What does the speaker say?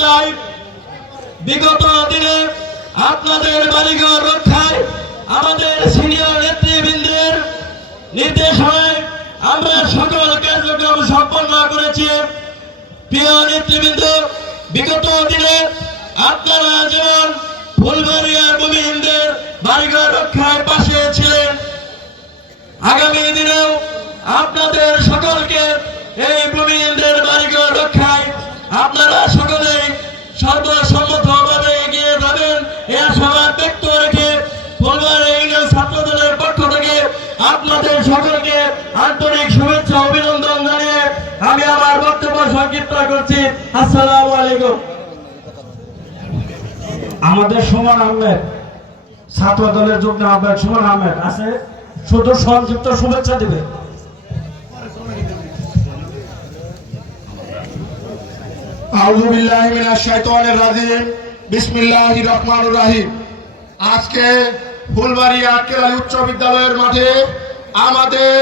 চাই, বিগত দিনে আপনাদের বাড়িঘর রক্ষায় আমাদের সিনিয়র নেতৃবৃন্দের নির্দেশনায় আমরা সকল কার্যক্রম সম্পন্ন করেছি। প্রিয় নেতৃবৃন্দ, বিগত দিনে আপনারা যেমন ফুলবাড়িয়ার ভূমিহীনদের বাড়িঘর রক্ষায় পাশে ছিলেন, আগামী দিনেও আপনাদের সকলকে এই ভূমিহীনদের বাড়িঘর রক্ষায় আপনারা সকলেই সর্বসম্মতভাবে এগিয়ে যাবেন এই আশাবাদ ব্যক্ত রেখে ফুলবাড়িয়া ইউনিয়ন ছাত্র দলের পক্ষ থেকে আপনাদের সকলকে আন্তরিক শুভেচ্ছা অভিনন্দন জানিয়ে আমি আমার বক্তব্য সংক্ষিপ্ত করছি। আসসালামু আলাইকুম। আমাদের সুমন আহমেদ ছাত্র দলের যুগ্ম আহ্বায়ক সুমন আহমেদ আছে, শুধু সংক্ষিপ্ত শুভেচ্ছা দিবে। আউযু বিল্লাহি মিনাশ শাইতানির রাজিম, বিসমিল্লাহির রহমানির রহিম। আজকে ফুলবাড়িয়া কেরালি উচ্চ বিদ্যালয়ের মাঠে আমাদের